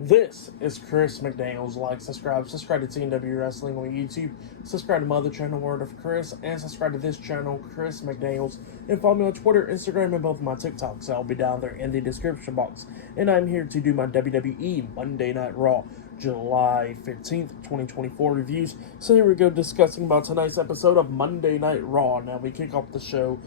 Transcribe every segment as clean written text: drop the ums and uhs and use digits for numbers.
This is Chris McDaniels. Like, subscribe to TNW Wrestling on YouTube, subscribe to my other channel, Word of Chris, and subscribe to this channel, Chris McDaniels, and follow me on Twitter, Instagram, and both of my TikToks. I'll be down there in the description box. And I'm here to do my WWE Monday Night Raw, July 15th, 2024 reviews. So here we go, discussing about tonight's episode of Monday Night Raw. Now we kick off the show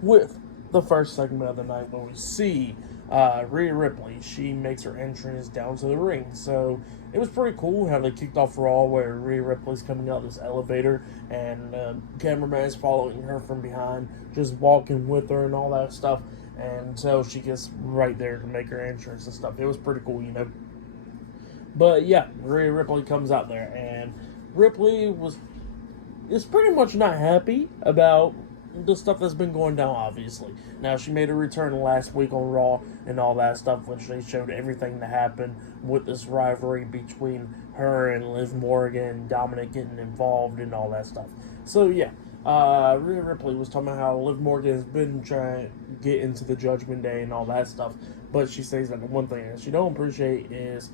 with the first segment of the night when we see Rhea Ripley. She makes her entrance down to the ring. So it was pretty cool how they kicked off Raw, where Rhea Ripley's coming out this elevator and cameraman's following her from behind, just walking with her and all that stuff. And so she gets right there to make her entrance and stuff. It was pretty cool, you know. But yeah, Rhea Ripley comes out there, and Ripley is pretty much not happy about the stuff that's been going down, obviously. Now, she made a return last week on Raw and all that stuff, which they showed everything that happened with this rivalry between her and Liv Morgan, Dominic getting involved and all that stuff. So, yeah, Rhea Ripley was talking about how Liv Morgan has been trying to get into the Judgment Day and all that stuff, but she says that the one thing that she don't appreciate is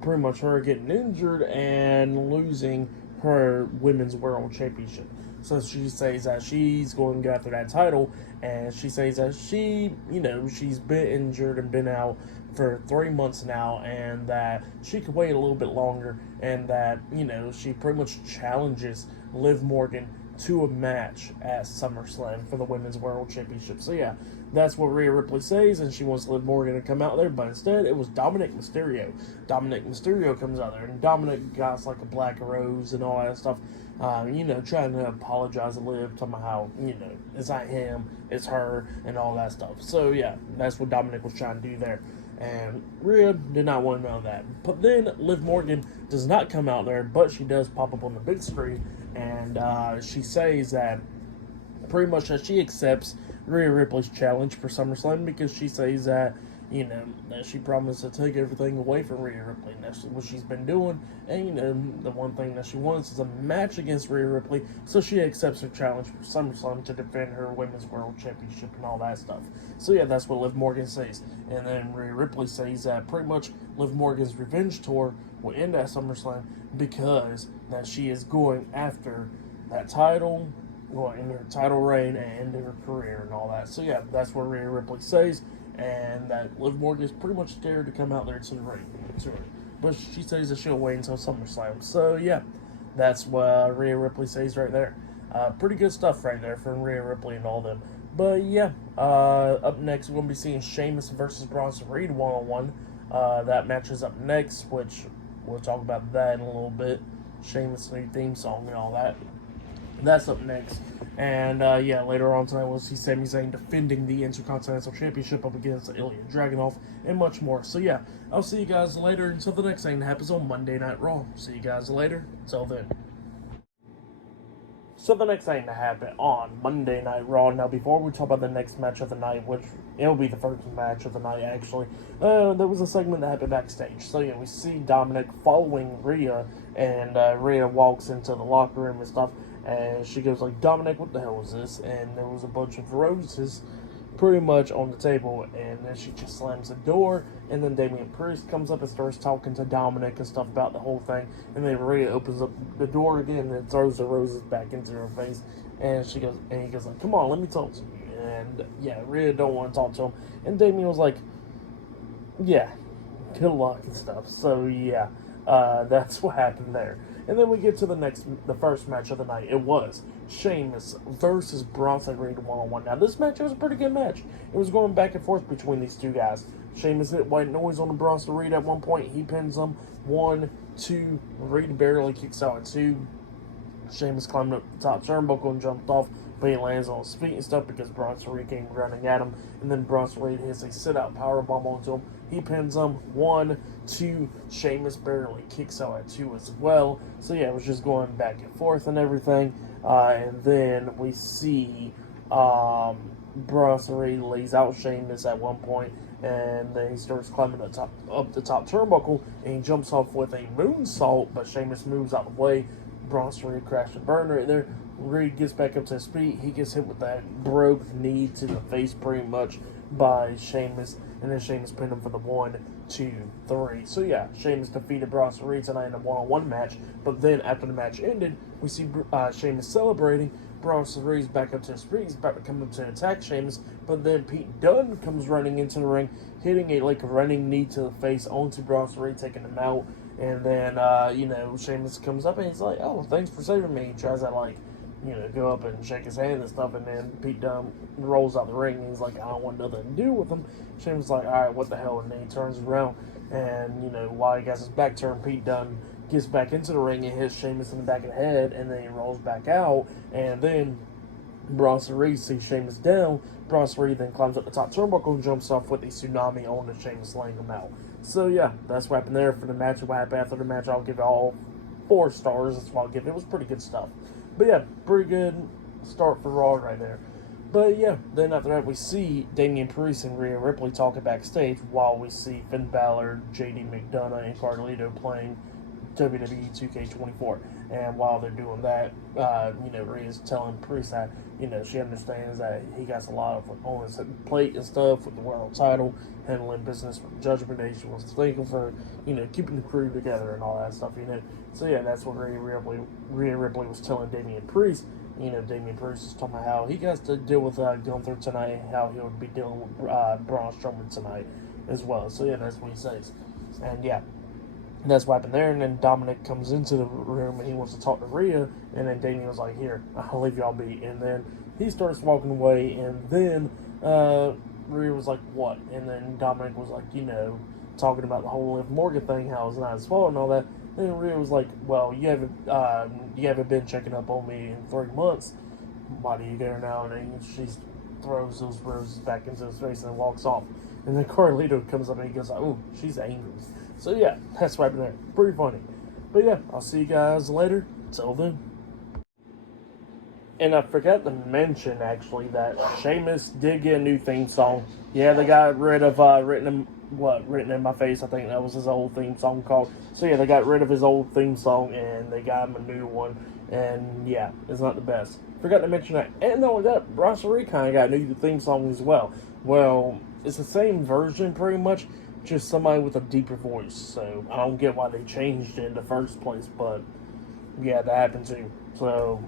pretty much her getting injured and losing her Women's World Championship. So she says that she's going to go after that title, and she says that she's been injured and been out for 3 months now, and that she could wait a little bit longer, and that, she pretty much challenges Liv Morgan to a match at SummerSlam for the Women's World Championship. So yeah, that's what Rhea Ripley says, and she wants Liv Morgan to come out there, but instead it was Dominic Mysterio. Dominic Mysterio comes out there, and Dominic got like a black rose and all that stuff, trying to apologize to Liv, talking about how, it's not him, it's her, and all that stuff. So yeah, that's what Dominic was trying to do there. And Rhea did not want to know that. But then Liv Morgan does not come out there, but she does pop up on the big screen, and she says that pretty much that she accepts Rhea Ripley's challenge for SummerSlam, because she says that, that she promised to take everything away from Rhea Ripley, and that's what she's been doing. And, the one thing that she wants is a match against Rhea Ripley, so she accepts her challenge for SummerSlam to defend her Women's World Championship and all that stuff. So, yeah, that's what Liv Morgan says. And then Rhea Ripley says that pretty much Liv Morgan's revenge tour will end at SummerSlam, because that she is going after that title, going in her title reign and her career and all that. So, yeah, that's what Rhea Ripley says. And that Liv Morgan is pretty much scared to come out there to the ring to her. But she says that she'll wait until SummerSlam. So, yeah, that's what Rhea Ripley says right there. Pretty good stuff right there from Rhea Ripley and all them. But, yeah, up next, we're going to be seeing Sheamus versus Bronson Reed one-on-one. That match is up next, which we'll talk about that in a little bit. Sheamus' new theme song and all that. That's up next. And, later on tonight we'll see Sami Zayn defending the Intercontinental Championship up against Ilya Dragunov and much more. So, yeah, I'll see you guys later until the next thing that happens on Monday Night Raw. See you guys later. Until then. So the next thing to happen on Monday Night Raw. Now, before we talk about the next match of the night, which it'll be the first match of the night, actually, there was a segment that happened backstage. So, yeah, we see Dominic following Rhea, and Rhea walks into the locker room and stuff, and she goes like, "Dominic, what the hell is this?" And there was a bunch of roses pretty much on the table, and then she just slams the door, and then Damian Priest comes up and starts talking to Dominic and stuff about the whole thing, and then Rhea opens up the door again and throws the roses back into her face, and he goes like, "Come on, let me talk to you." And yeah, Rhea don't want to talk to him, and Damian was like, "Yeah, good luck and stuff." So yeah, that's what happened there. And then we get to the first match of the night. It was Sheamus versus Bronson Reed one-on-one. Now, this match was a pretty good match. It was going back and forth between these two guys. Sheamus hit white noise on the Bronson Reed at one point. He pins him. 1, 2. Reed barely kicks out at 2. Sheamus climbed up the top turnbuckle and jumped off, but he lands on his feet and stuff because Bronson Reed came running at him. And then Bronson Reed hits a sit-out powerbomb onto him. He pins him. 1, 2. Sheamus barely kicks out at 2 as well. So yeah, it was just going back and forth and everything. And then we see Bronson Reed lays out Sheamus at one point, and then he starts climbing up the top turnbuckle, and he jumps off with a moonsault, but Sheamus moves out of the way. Bronson Reed crashed and burned right there. Reed gets back up to his feet. He gets hit with that broke knee to the face pretty much by Sheamus, and then Sheamus pinned him for the 1, 2, 3. So yeah, Sheamus defeated Bronson Reed tonight in a one-on-one match. But then after the match ended, we see Sheamus celebrating. Bronson Reed's back up to his feet. He's about to come up to attack Sheamus. But then Pete Dunne comes running into the ring, hitting a running knee to the face onto Bronson Reed, taking him out. And then, Sheamus comes up and he's like, oh, thanks for saving me. He tries to, go up and shake his hand and stuff. And then Pete Dunne rolls out the ring and he's like, I don't want nothing to do with him. Sheamus is like, all right, what the hell? And then he turns around and, while he got his back turned, Pete Dunne gets back into the ring and hits Sheamus in the back of the head. And then he rolls back out. And then Bronson Reed sees Sheamus down. Bronson Reed then climbs up the top turnbuckle and jumps off with a tsunami on the Sheamus, laying him out. So yeah, that's what happened there for the match. What happened after the match, I'll give it all 4 stars. That's what I'll give it. It was pretty good stuff. But yeah, pretty good start for Raw right there. But yeah, then after that we see Damian Priest and Rhea Ripley talking backstage while we see Finn Balor, JD McDonough, and Carlito playing WWE 2K24. And while they're doing that, Rhea's telling Priest that, she understands that he got a lot of on his plate and stuff with the world title, handling business with Judgment Day. She wants to thank him for, keeping the crew together and all that stuff, So yeah, that's what Rhea Ripley was telling Damian Priest. Damian Priest is talking about how he has to deal with Gunther tonight, and how he would be dealing with Braun Strowman tonight as well. So yeah, that's what he says. And yeah, that's what happened there. And then Dominic comes into the room and he wants to talk to Rhea. And then Damian was like, here, I'll leave y'all be. And then he starts walking away. And then Rhea was like, what? And then Dominic was like, talking about the whole Liv Morgan thing, how it's not his fault and all that. And Rhea was like, well, you haven't been checking up on me in 3 months. Why do you care now? And then she throws those roses back into his face and walks off. And then Carlito comes up and he goes, oh, she's angry. So yeah, that's what happened there. Pretty funny. But yeah, I'll see you guys later. Till then. And I forgot to mention, actually, that Sheamus did get a new theme song. Yeah, they got rid of Written in My Face. I think that was his old theme song called. So yeah, they got rid of his old theme song and they got him a new one. And yeah, it's not the best. Forgot to mention that. And not only that, Bronson Reed kind of got a new theme song as well. Well, it's the same version pretty much, just somebody with a deeper voice. So I don't get why they changed it in the first place, but yeah, that happened too. So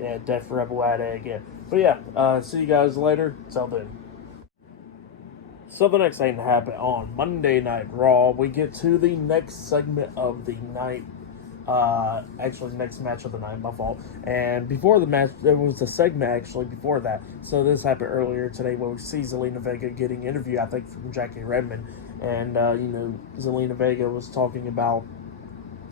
yeah, Def Rebel at it again. But yeah, see you guys later. Till then. So the next thing to happen on Monday Night Raw, we get to the next segment of the night. Actually, next match of the night, my fault. And before the match, there was a segment actually before that. So this happened earlier today where we see Zelina Vega getting an interview, I think, from Jackie Redmond. And, Zelina Vega was talking about,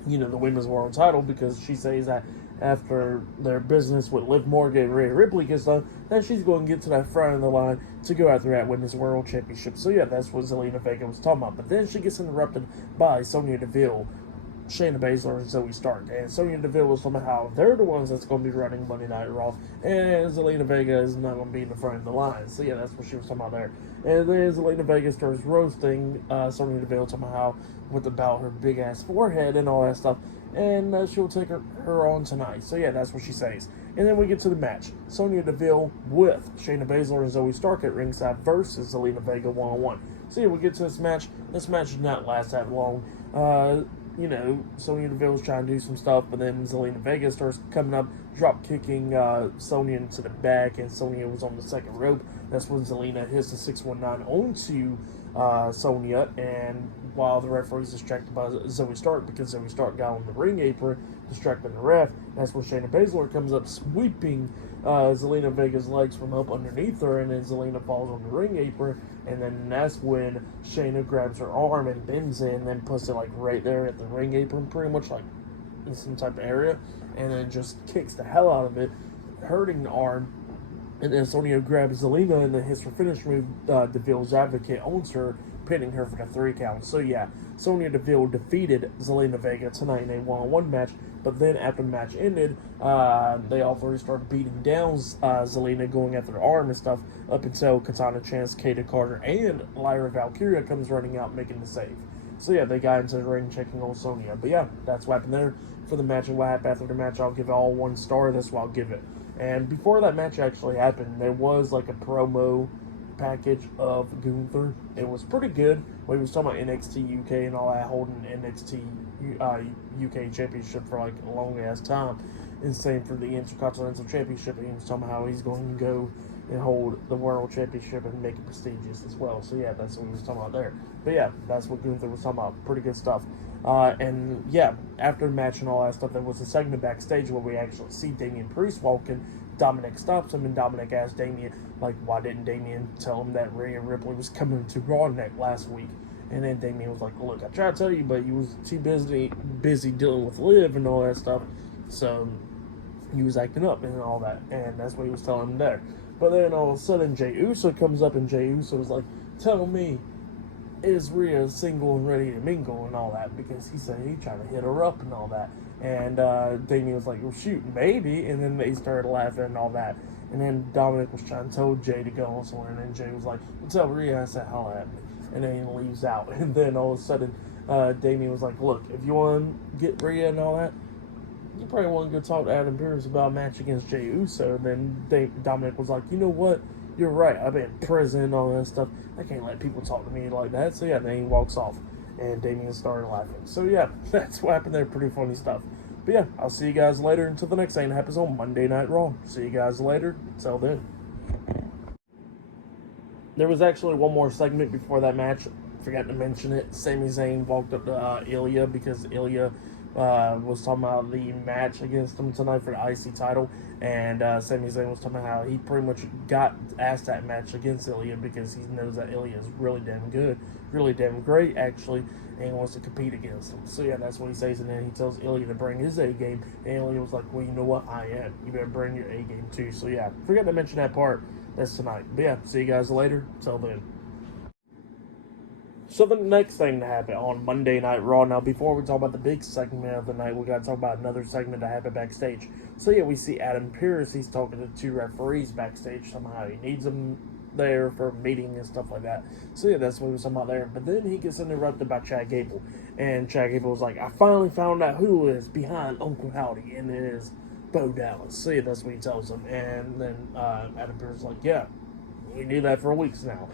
the women's world title, because she says that after their business with Liv Morgan and Rhea Ripley gets done, that she's going to get to that front of the line to go after that women's world championship. So yeah, that's what Zelina Vega was talking about. But then she gets interrupted by Sonya Deville, Shayna Baszler, and Zoe Stark. And Sonya Deville was talking about how they're the ones that's going to be running Monday Night Raw, and Zelina Vega is not going to be in the front of the line. So yeah, that's what she was talking about there. And then Zelina Vega starts roasting Sonya Deville, talking about how about her big ass forehead and all that stuff, and she'll take her on tonight. So yeah, that's what she says. And then we get to the match. Sonya Deville with Shayna Baszler and Zoe Stark at ringside versus Zelina Vega one-on-one. So yeah, we get to this match. This match did not last that long. Sonya Deville's trying to do some stuff, but then Zelina Vega starts coming up, drop kicking Sonya into the back, and Sonya was on the second rope. That's when Zelina hits the 619 onto Sonya, and while the referee's distracted by Zoe Stark, because Zoe Stark got on the ring apron, distracting the ref, that's when Shayna Baszler comes up, sweeping Zelina Vega's legs from up underneath her, and then Zelina falls on the ring apron, and then that's when Shayna grabs her arm and bends it, and then puts it right there at the ring apron, pretty much in some type of area, and then just kicks the hell out of it, hurting the arm. And then Sonya grabs Zelina and then hits her finish move, Deville's Advocate, owns her, pinning her for the 3 count. So yeah, Sonya Deville defeated Zelina Vega tonight in a one-on-one match, but then after the match ended, they all three started beating down Zelina, going after the arm and stuff, up until Katana Chance, Kata Carter, and Lyra Valkyria comes running out making the save. So yeah, they got into the ring checking on Sonya. But yeah, that's what happened there for the match. And what happened after the match, I'll give it all 1 star. That's what I'll give it. And before that match actually happened, there was a promo package of Gunther. It was pretty good. We was talking about NXT UK and all that, holding NXT UK Championship for like a long ass time. And same for the Intercontinental Championship. He was talking about how he's going to go and hold the World Championship and make it prestigious as well. So yeah, that's what he was talking about there. But yeah, that's what Gunther was talking about. Pretty good stuff. And yeah, after the match and all that stuff, there was a segment backstage where we actually see Damian Priest walking. Dominic stops him, and Dominic asks Damian, like, why didn't Damian tell him that Rhea Ripley was coming to Raw last week? And then Damian was like, look, I tried to tell you, but you was too busy dealing with Liv and all that stuff. So he was acting up and all that. And that's what he was telling him there. But then all of a sudden, Jey Uso comes up, and Jey Uso was like, tell me, is Rhea single and ready to mingle and all that? Because he said he tried to hit her up and all that. And Damian was like, well, shoot, maybe. And then they started laughing and all that. And then Dominic was trying to tell Jey to go on somewhere. And then Jey was like, well, tell Rhea I said holla at me. And then he leaves out. And then all of a sudden, Damian was like, look, if you want to get Rhea and all that, you probably want to go talk to Adam Pearce about a match against Jey Uso. And then Dominic was like, you know what? You're right. I've been in prison and all that stuff. I can't let people talk to me like that. So yeah, then he walks off. And Damian started laughing. So yeah, that's what happened there. Pretty funny stuff. But yeah, I'll see you guys later until the next thing that happens on Monday Night Raw. See you guys later. Until then. There was actually one more segment before that match. Forgot to mention it. Sami Zayn walked up to Ilya because Ilya was talking about the match against him tonight for the IC title. And Sami Zayn was talking about how he pretty much got asked that match against Ilya because he knows that Ilya is really damn good. Really damn great, actually. And he wants to compete against him. So yeah, that's what he says. And then he tells Ilya to bring his A game. And Ilya was like, well, you know what? I am. You better bring your A game too. So yeah, forgot to mention that part. That's tonight. But yeah, see you guys later. Till then. So the next thing to happen on Monday Night Raw. Now, before we talk about the big segment of the night, we got to talk about another segment that happened backstage. So yeah, we see Adam Pearce. He's talking to two referees backstage. Somehow he needs them there for a meeting and stuff like that. So yeah, that's what he was talking about there. But then he gets interrupted by Chad Gable. And Chad Gable was like, I finally found out who is behind Uncle Howdy. And it is Bo Dallas. So yeah, that's what he tells him. And then Adam Pearce is like, yeah, we knew that for weeks now.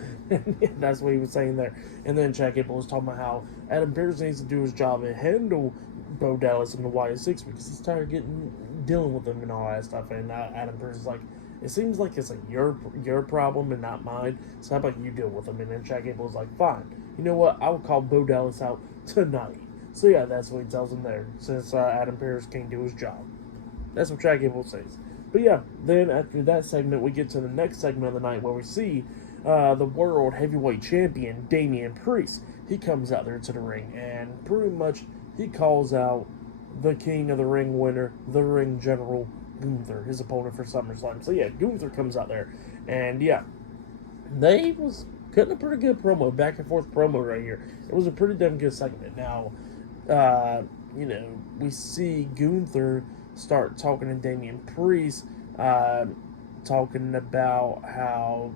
That's what he was saying there. And then Chad Gable was talking about how Adam Pearce needs to do his job and handle Bo Dallas and the YS6 because he's tired of dealing with them and all that stuff. And Adam Pearce is like, it seems like it's your problem and not mine. So how about you deal with them? And then Chad Gable was like, fine. You know what? I will call Bo Dallas out tonight. So yeah, that's what he tells him there. Since Adam Pearce can't do his job. That's what Chad Gable says. But yeah, then after that segment, we get to the next segment of the night where we see the World Heavyweight Champion, Damian Priest. He comes out there to the ring, and pretty much he calls out the King of the Ring winner, the Ring General, Gunther, his opponent for SummerSlam. So yeah, Gunther comes out there, and yeah, they was cutting a pretty good promo, back and forth promo right here. It was a pretty damn good segment. Now, we see Gunther start talking to Damian Priest, talking about how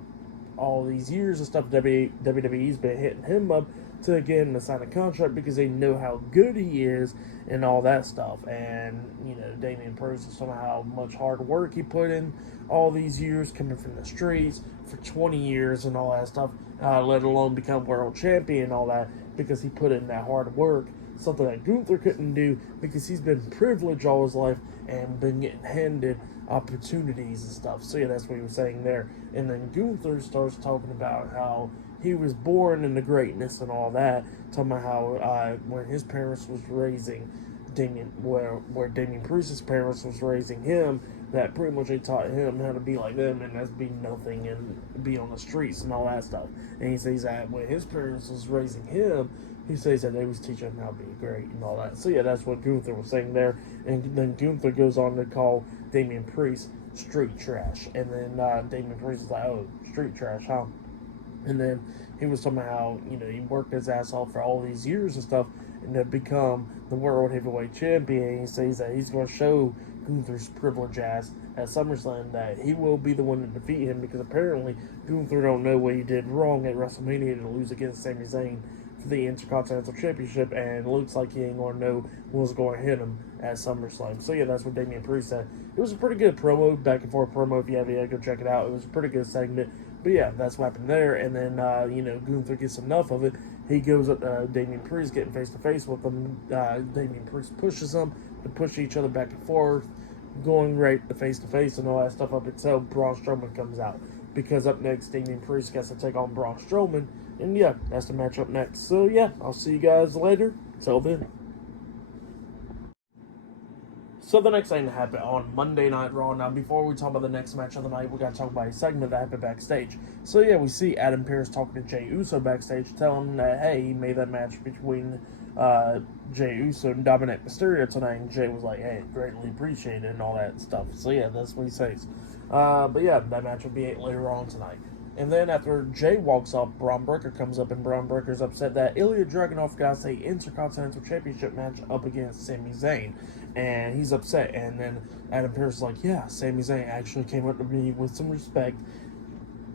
all these years of stuff WWE's been hitting him up to get him to sign a contract because they know how good he is and all that stuff. And, Damian Priest is talking about how much hard work he put in all these years, coming from the streets for 20 years and all that stuff, let alone become world champion and all that, because he put in that hard work. Something that Gunther couldn't do because he's been privileged all his life and been getting handed opportunities and stuff. So yeah, that's what he was saying there. And then Gunther starts talking about how he was born into greatness and all that, talking about how when his parents was raising Damian, where Damian Priest's parents was raising him, that pretty much they taught him how to be like them, and that's be nothing and be on the streets and all that stuff. And he says that when his parents was raising him, he says that they was teaching him how to be great and all that. So yeah, that's what Gunther was saying there. And then Gunther goes on to call Damian Priest street trash. And then Damian Priest is like, oh, street trash, huh? And then he was talking about how, he worked his ass off for all these years and stuff and to become the World Heavyweight Champion. And he says that he's going to show Gunther's privileged ass at SummerSlam that he will be the one to defeat him, because apparently Gunther don't know what he did wrong at WrestleMania to lose against Sami Zayn for the Intercontinental Championship, and it looks like he ain't going to know what's going to hit him at SummerSlam. So yeah, that's what Damian Priest said. It was a pretty good promo, back and forth promo. If you have it, go check it out. It was a pretty good segment. But But yeah, that's what happened there. And then, Gunther gets enough of it. He goes up to Damian Priest, getting face-to-face with him. Damian Priest pushes him to push each other back and forth, going right to face-to-face and all that stuff up until Braun Strowman comes out. Because up next, Damian Priest gets to take on Braun Strowman. And yeah, that's the match up next. So yeah, I'll see you guys later. Till then. So the next thing that happened on Monday Night Raw. Now, before we talk about the next match of the night, we got to talk about a segment that happened backstage. So yeah, we see Adam Pearce talking to Jey Uso backstage, telling him that, hey, he made that match between Jey Uso and Dominic Mysterio tonight. And Jey was like, hey, greatly appreciated and all that stuff. So yeah, that's what he says. But yeah, that match will be later on tonight. And then after Jey walks off, Braun Breaker comes up, and Braun Breaker's upset that Ilya Dragunov got a Intercontinental Championship match up against Sami Zayn. And he's upset. And then Adam Pearce is like, yeah, Sami Zayn actually came up to me with some respect.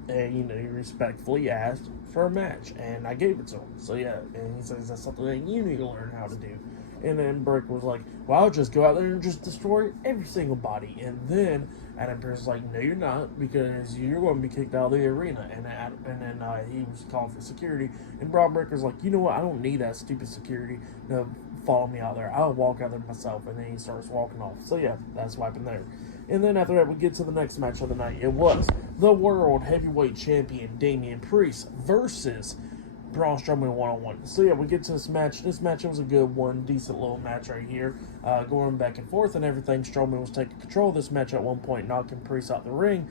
And, he respectfully asked for a match. And I gave it to him. So, yeah. And he says that's something that you need to learn how to do. And then Breaker was like, well, I'll just go out there and just destroy every single body. And then Adam Pearce was like, no, you're not, because you're going to be kicked out of the arena. And then he was calling for security. And Braun Breaker's like, you know what? I don't need that stupid security to follow me out there. I'll walk out there myself. And then he starts walking off. So, yeah, that's what happened there. And then after that, we get to the next match of the night. It was the World Heavyweight Champion Damian Priest versus Braun Strowman one-on-one. So yeah, we get to this match. This match, it was a good one, decent little match right here, going back and forth and everything. Strowman was taking control of this match at one point, knocking Priest out the ring,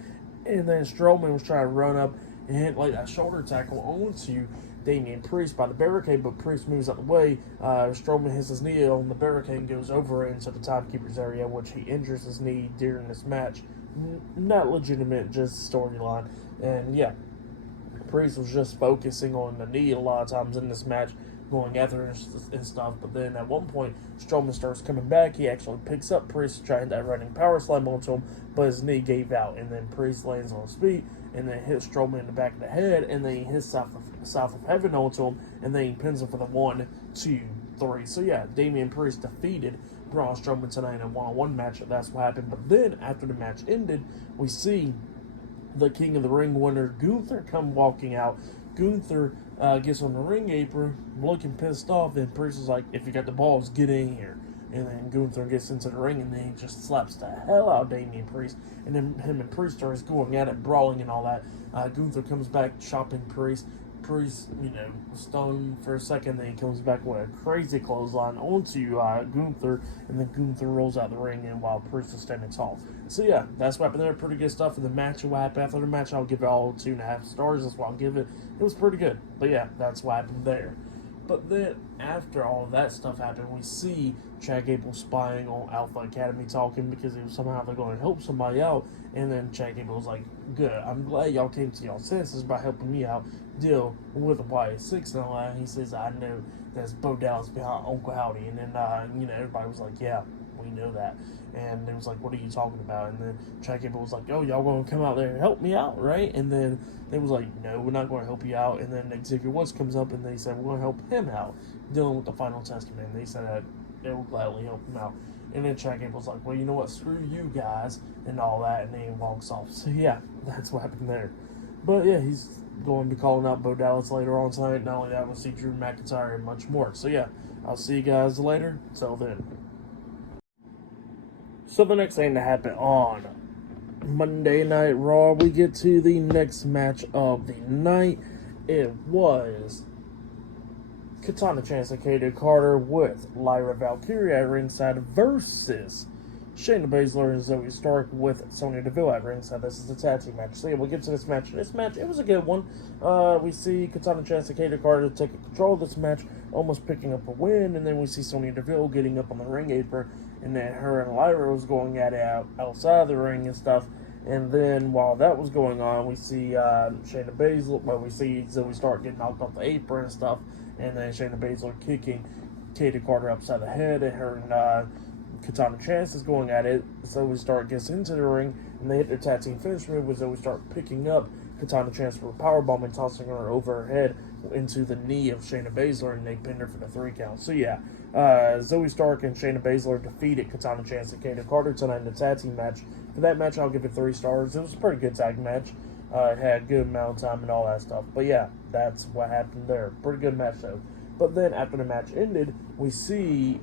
and then Strowman was trying to run up and hit like that shoulder tackle onto Damian Priest by the barricade, but Priest moves out the way. Strowman hits his knee on the barricade and goes over into the timekeeper's area, which he injures his knee during this match. Not legitimate, just storyline. And yeah, Priest was just focusing on the knee a lot of times in this match, going after and stuff. But then at one point, Strowman starts coming back. He actually picks up Priest, trying that running power slam onto him, but his knee gave out. And then Priest lands on his feet and then hits Strowman in the back of the head. And then he hits South of Heaven onto him. And then he pins him for the 1, 2, 3. So yeah, Damian Priest defeated Braun Strowman tonight in a one-on-one match. That's what happened. But then after the match ended, we see the King of the Ring winner, Gunther, come walking out. Gunther gets on the ring apron, looking pissed off, and Priest is like, if you got the balls, get in here. And then Gunther gets into the ring, and then he just slaps the hell out of Damian Priest. And then him and Priest starts going at it, brawling and all that. Gunther comes back, chopping Priest. Priest, stunned for a second, then he comes back with a crazy clothesline onto Gunther, and then Gunther rolls out the ring, and while Priest is standing tall. So yeah, that's what happened there. Pretty good stuff in the match. What happened after the match, I'll give it all 2.5 stars. That's what I'll give it. It was pretty good. But yeah, that's what happened there. But then, after all of that stuff happened, we see Chad Gable spying on Alpha Academy, talking because somehow they're going to help somebody out. And then Chad Gable was like, good, I'm glad y'all came to y'all senses by helping me out deal with the YS6 and all that. And he says, I know there's Bo Dallas behind Uncle Howdy. And then, everybody was like, yeah, we know that. And it was like, what are you talking about? And then Chad Gable was like, oh, y'all going to come out there and help me out, right? And then they was like, no, we're not going to help you out. And then Xavier Woods comes up and they said, we're going to help him out dealing with the Final Testament. And they said that they will gladly help him out. And then Chad Gable's like, well, you know what, screw you guys and all that. And then he walks off. So yeah, that's what happened there. But yeah, he's going to be calling out Bo Dallas later on tonight. Not only that, we'll see Drew McIntyre and much more. So yeah, I'll see you guys later. Till then. So the next thing that happened on Monday Night Raw, we get to the next match of the night. It was Katana Chance and Katie Carter with Lyra Valkyria at ringside versus Shayna Baszler and Zoe Stark with Sonya Deville at ringside. This is a tag team match. So yeah, we'll get to this match. This match, it was a good one. We see Katana Chance and Katie Carter taking control of this match, almost picking up a win, and then we see Sonya Deville getting up on the ring apron, and then her and Lyra was going at it outside the ring and stuff. And then while that was going on, we see Shayna Baszler, we see Zoe Stark getting knocked off the apron and stuff, and then Shayna Baszler kicking Katie Carter upside the head, and her and Katana Chance is going at it. Zoe Stark gets into the ring, and they hit their tag team finish move with Zoe Stark picking up Katana Chance for a powerbomb and tossing her over her head into the knee of Shayna Baszler, and they pinned her for the 3 count. So yeah, Zoe Stark and Shayna Baszler defeated Katana Chance and Katie Carter tonight in the tag team match. For that match, I'll give it 3 stars. It was a pretty good tag match. Had a good amount of time and all that stuff. But yeah, that's what happened there. Pretty good match though. But then after the match ended, we see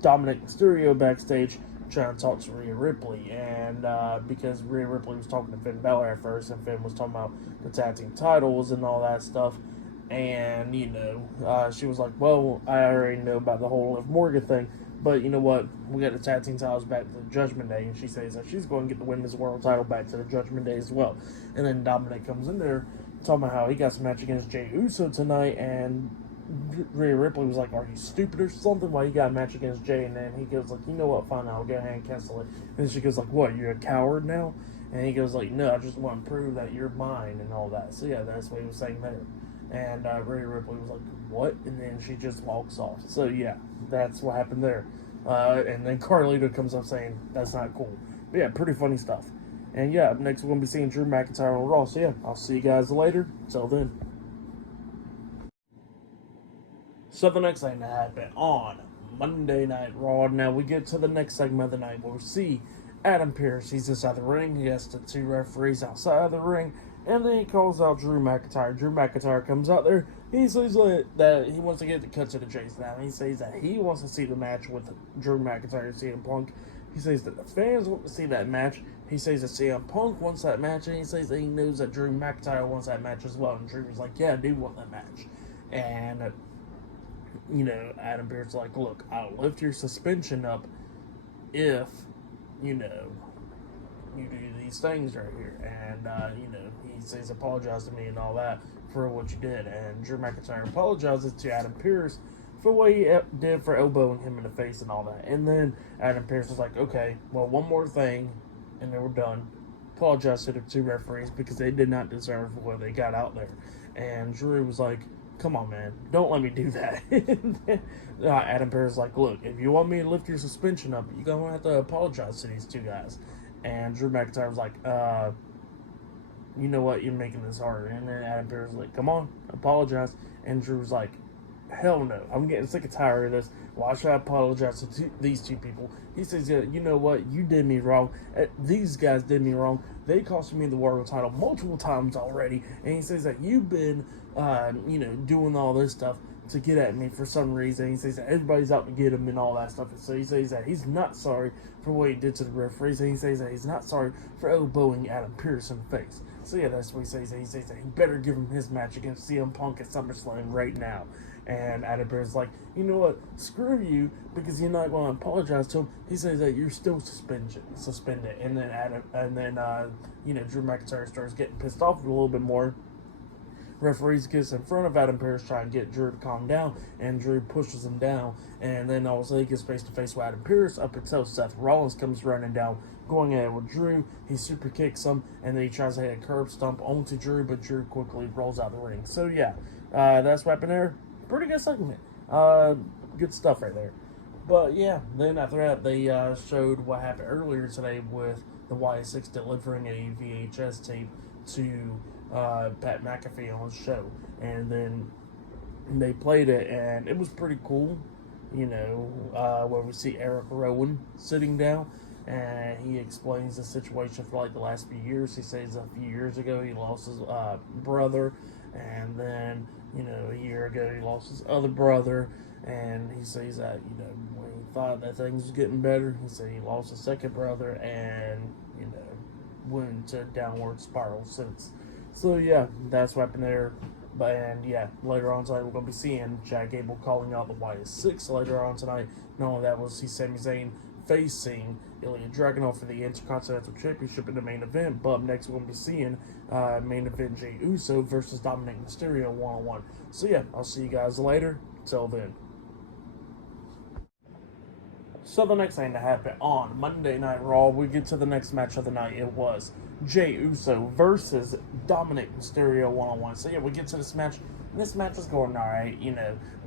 Dominic Mysterio backstage trying to talk to Rhea Ripley, and because Rhea Ripley was talking to Finn Balor at first, and Finn was talking about the tag team titles and all that stuff, and she was like, "Well, I already know about the whole Liv Morgan thing, but you know what? We got the tag team titles back to the Judgment Day," and she says that she's going to get the Women's World Title back to the Judgment Day as well. And then Dominic comes in there talking about how he got some match against Jey Uso tonight, and Rhea Ripley was like, "Are you stupid or something? Why you got a match against Jay?" And then he goes like, "You know what? Fine, I'll go ahead and cancel it." And she goes like, "What? You're a coward now?" And he goes like, "No, I just want to prove that you're mine and all that." So yeah, that's what he was saying there. And Rhea Ripley was like, "What?" And then she just walks off. So yeah, that's what happened there. And then Carlito comes up saying, "That's not cool." But yeah, pretty funny stuff. And yeah, up next we're going to be seeing Drew McIntyre on Raw. So yeah, I'll see you guys later. Till then. So the next thing that happened on Monday Night Raw. Now we get to the next segment of the night where we see Adam Pearce. He's inside the ring. He has the two referees outside of the ring. And then he calls out Drew McIntyre. Drew McIntyre comes out there. He says that he wants to get the cut to the chase now. He says that he wants to see the match with Drew McIntyre and CM Punk. He says that the fans want to see that match. He says that CM Punk wants that match. And he says that he knows that Drew McIntyre wants that match as well. And Drew was like, "Yeah, I do want that match." And Adam Pearce's like, "Look, I'll lift your suspension up if, you do these things right here." And, he says, "Apologize to me and all that for what you did." And Drew McIntyre apologizes to Adam Pearce for what he did for elbowing him in the face and all that. And then Adam Pearce was like, "Okay, well, one more thing," and they were done. Apologize to the two referees because they did not deserve what they got out there. And Drew was like, "Come on, man, don't let me do that." Adam Pearce was like, "Look, if you want me to lift your suspension up, you're going to have to apologize to these two guys." And Drew McIntyre was like, "You know what, you're making this hard." And then Adam Pearce was like, "Come on, apologize." And Drew was like, "Hell no, I'm getting sick and tired of this. Why should I apologize to these two people?" He says, "Yeah, you know what, you did me wrong. These guys did me wrong. They cost me the world title multiple times already." And he says that you've been doing all this stuff to get at me for some reason. He says that everybody's out to get him and all that stuff. And so he says that he's not sorry for what he did to the referees. And he says that he's not sorry for elbowing Adam Pearce in the face. So yeah, that's what he says. He says that he better give him his match against CM Punk at SummerSlam right now. And Adam Pearce is like, "You know what? Screw you, because you're not going to apologize to him." He says that you're still suspended. And then Drew McIntyre starts getting pissed off a little bit more. Referees gets in front of Adam Pearce trying to get Drew to calm down, and Drew pushes him down. And then all of a sudden he gets face to face with Adam Pearce up until Seth Rollins comes running down, going at it with Drew. He super kicks him, and then he tries to hit a curb stomp onto Drew, but Drew quickly rolls out the ring. So yeah, that's what happened there. Pretty good segment. Good stuff right there. But yeah, then after that, they showed what happened earlier today with the YS6 delivering a VHS tape to Pat McAfee on his show. And then they played it, and it was pretty cool. Where we see Eric Rowan sitting down, and he explains the situation for like the last few years. He says a few years ago he lost his brother, and then a year ago he lost his other brother. And he says that when he thought that things was getting better, he said he lost his second brother, and went into a downward spiral since. So yeah, that's what happened there. And yeah, later on tonight we're going to be seeing Jack Gable calling out the YS6 later on tonight. Not only that, we'll see Sami Zayn facing Ilya Dragunov for the Intercontinental Championship in the main event. But up next we're going to be seeing main event Jey Uso versus Dominic Mysterio one-on-one. So yeah, I'll see you guys later. Till then. So the next thing that happened on Monday Night Raw, we get to the next match of the night. It was Jey Uso versus Dominic Mysterio one-on-one. So yeah, we get to this match. And this match was going alright,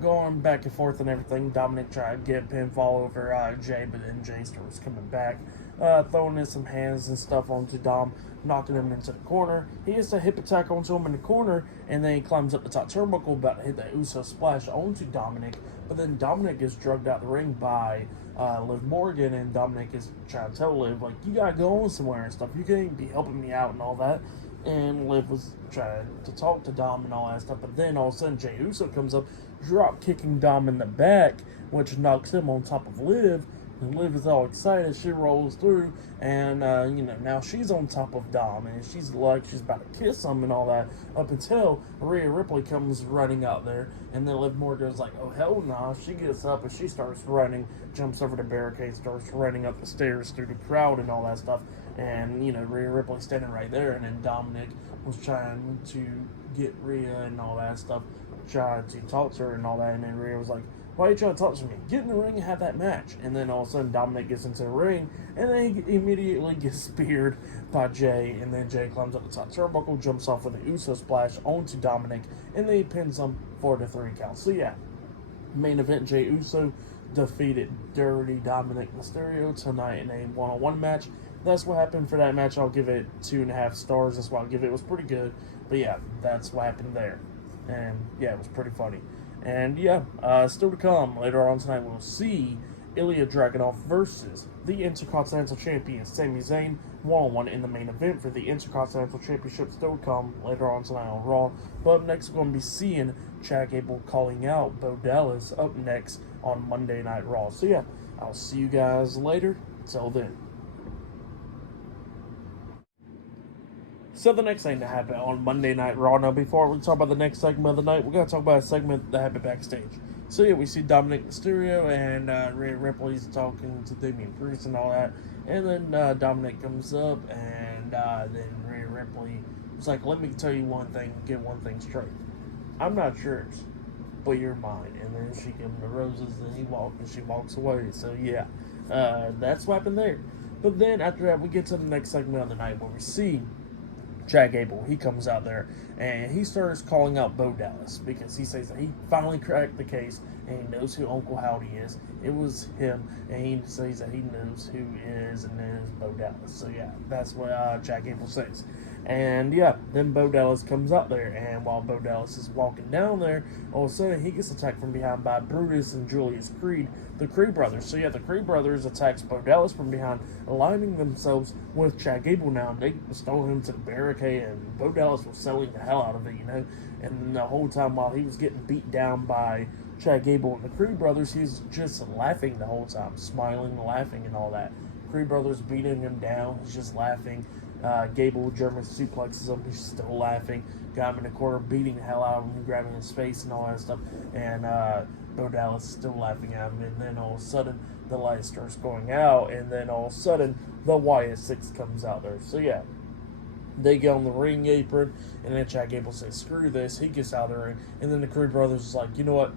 going back and forth and everything. Dominic tried to get a pinfall over Jey, but then Jey starts coming back. throwing in some hands and stuff onto Dom, knocking him into the corner. He gets a hip attack onto him in the corner, and then he climbs up the top turnbuckle, about to hit the Uso splash onto Dominic. But then Dominic gets drugged out the ring by Liv Morgan, and Dominic is trying to tell Liv, like, you gotta go on somewhere and stuff. You can't be helping me out and all that. And Liv was trying to talk to Dom and all that stuff. But then all of a sudden, Jey Uso comes up, drop kicking Dom in the back, which knocks him on top of Liv. And Liv is all excited. She rolls through, and now she's on top of Dom, and she's like she's about to kiss him and all that. Up until Rhea Ripley comes running out there, and then Liv Morgan's like, "Oh hell no!" She gets up and she starts running, jumps over the barricade, starts running up the stairs through the crowd and all that stuff. And Rhea Ripley standing right there, and then Dominic was trying to get Rhea and all that stuff, tried to talk to her and all that, and then Rhea was like, "Why are you trying to talk to me? Get in the ring and have that match." And then all of a sudden Dominic gets into the ring, and then he immediately gets speared by Jey, and then Jey climbs up the top turnbuckle, jumps off with an Uso splash onto Dominic, and then he pins him for the 3 count. So yeah, main event, Jey Uso defeated Dirty Dominic Mysterio tonight in a one-on-one match. That's what happened for that match. I'll give it 2.5 stars. That's what I'll give it. It was pretty good. But yeah, that's what happened there. And yeah, it was pretty funny. And yeah, still to come later on tonight, we'll see Ilya Dragunov versus the Intercontinental Champion Sami Zayn one-on-one in the main event for the Intercontinental Championship. Still to come later on tonight on Raw. But up next, we're going to be seeing Chad Gable calling out Bo Dallas up next on Monday Night Raw. So yeah, I'll see you guys later. Till then. So the next thing that happened on Monday Night Raw. Now, before we talk about the next segment of the night, we're going to talk about a segment that happened backstage. So yeah, we see Dominic Mysterio and Rhea Ripley's talking to Damian Priest and all that. And then Dominic comes up, and then Rhea Ripley was like, "Let me tell you one thing, get one thing straight. I'm not yours, but you're mine." And then she gives him the roses, and she walks away. So yeah, that's what happened there. But then after that, we get to the next segment of the night where we see Chad Gable. He comes out there and he starts calling out Bo Dallas because he says that he finally cracked the case and he knows who Uncle Howdy is. It was him, and he says that he knows who is and is Bo Dallas. So yeah, that's what Chad Gable says. And yeah, then Bo Dallas comes out there, and while Bo Dallas is walking down there, all of a sudden he gets attacked from behind by Brutus and Julius Creed, the Creed brothers. So yeah, the Creed brothers attacks Bo Dallas from behind, aligning themselves with Chad Gable now. They stole him to the barricade, and Bo Dallas was selling the hell out of it, And the whole time while he was getting beat down by Chad Gable and the Creed brothers, he was just laughing the whole time, smiling, laughing, and all that. Creed brothers beating him down, he's just laughing. Gable German suplexes him, he's still laughing. Got him in the corner, beating the hell out of him, grabbing his face and all that stuff. And Bo Dallas is still laughing at him. And then all of a sudden, the light starts going out. And then all of a sudden, the YS6 comes out there. So yeah, they get on the ring apron, and then Chad Gable says, "Screw this." He gets out of the ring, and then the Creed brothers is like, "You know what?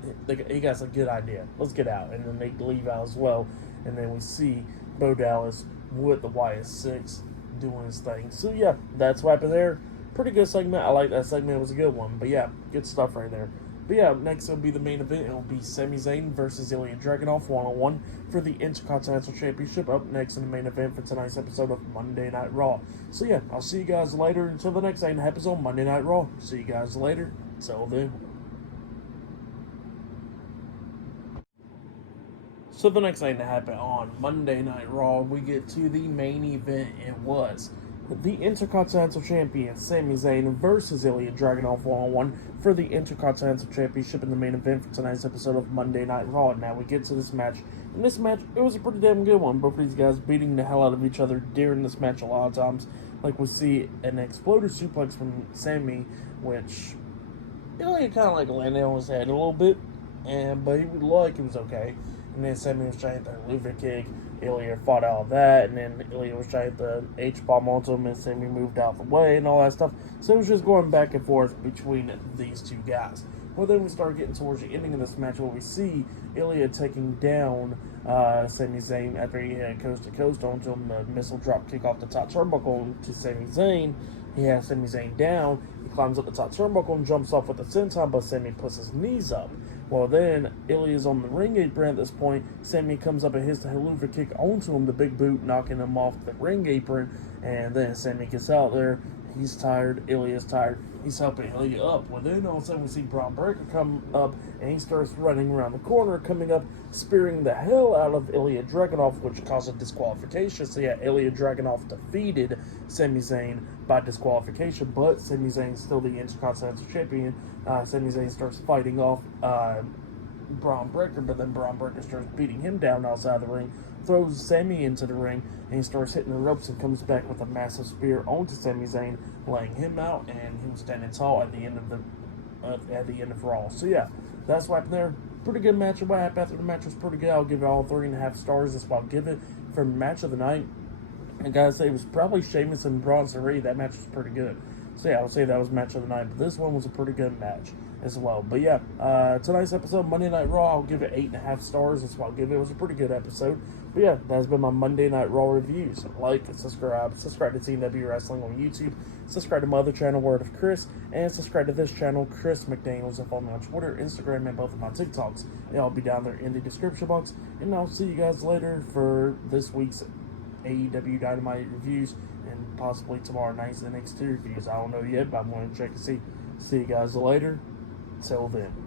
He got a good idea. Let's get out." And then they leave out as well. And then we see Bo Dallas with the YS6 doing his thing. So yeah, that's what happened there. Pretty good segment. I like that segment. It was a good one. But yeah, good stuff right there. But yeah, next will be the main event. It'll be Sami Zayn versus Ilya Dragunov one-on-one for the Intercontinental Championship. Up next in the main event for tonight's episode of Monday Night Raw. So yeah, I'll see you guys later. Until the next thing that happens on Monday Night Raw. See you guys later. Till then. So the next thing that happened on Monday Night Raw, we get to the main event. It was the Intercontinental Champion Sami Zayn versus Ilya Dragunov one-on-one for the Intercontinental Championship in the main event for tonight's episode of Monday Night Raw. Now we get to this match. In this match, it was a pretty damn good one. Both of these guys beating the hell out of each other during this match a lot of times. Like we see an exploder suplex from Sami, which Ilya kind of like landed on his head a little bit, but he would like it was okay. And then Sami was trying to Luva kick. Ilya fought out of that, and then Ilya was trying to H-bomb onto him, and Sami moved out the way and all that stuff. So it was just going back and forth between these two guys. Well, then we start getting towards the ending of this match where we see Ilya taking down Sami Zayn after he had coast to coast onto him, the missile drop kick off the top turnbuckle to Sami Zayn. He has Sami Zayn down. He climbs up the top turnbuckle and jumps off with a senton, but Sammy puts his knees up. Well, then, Ilya's on the ring apron at this point. Sammy comes up and hits the Helluva Kick onto him, the big boot, knocking him off the ring apron. And then Sammy gets out there. He's tired. Ilya's tired. He's helping Ilya up. Well, then all of a sudden we see Braun Breaker come up, and he starts running around the corner, coming up, spearing the hell out of Ilya Dragunov, which caused a disqualification. So yeah, Ilya Dragunov defeated Sami Zayn by disqualification, but Sami Zayn's still the Intercontinental Champion. Sami Zayn starts fighting off Braun Breaker, but then Braun Breaker starts beating him down outside the ring, throws Sami into the ring, and he starts hitting the ropes and comes back with a massive spear onto Sami Zayn, laying him out, and he was standing tall at the end of Raw. So yeah, that's what happened there. Pretty good match. What happened after the match was pretty good. I'll give it all 3.5 stars. That's what I'll give it for match of the night. And guys, say it was probably Sheamus and Bronson Reed. That match was pretty good. So yeah, I would say that was match of the night. But this one was a pretty good match as well. But yeah, tonight's episode, Monday Night Raw, I'll give it 8.5 stars. That's what I'll give it. It was a pretty good episode. But yeah, that's been my Monday Night Raw reviews. Like and subscribe to TW Wrestling on YouTube. Subscribe to my other channel, Word of Chris, and subscribe to this channel, Chris McDaniels, and follow me on Twitter, Instagram, and both of my TikToks. And I'll be down there in the description box. And I'll see you guys later for this week's AEW Dynamite reviews, and possibly tomorrow night's NXT reviews. I don't know yet, but I'm going to check and see. See you guys later. Till then.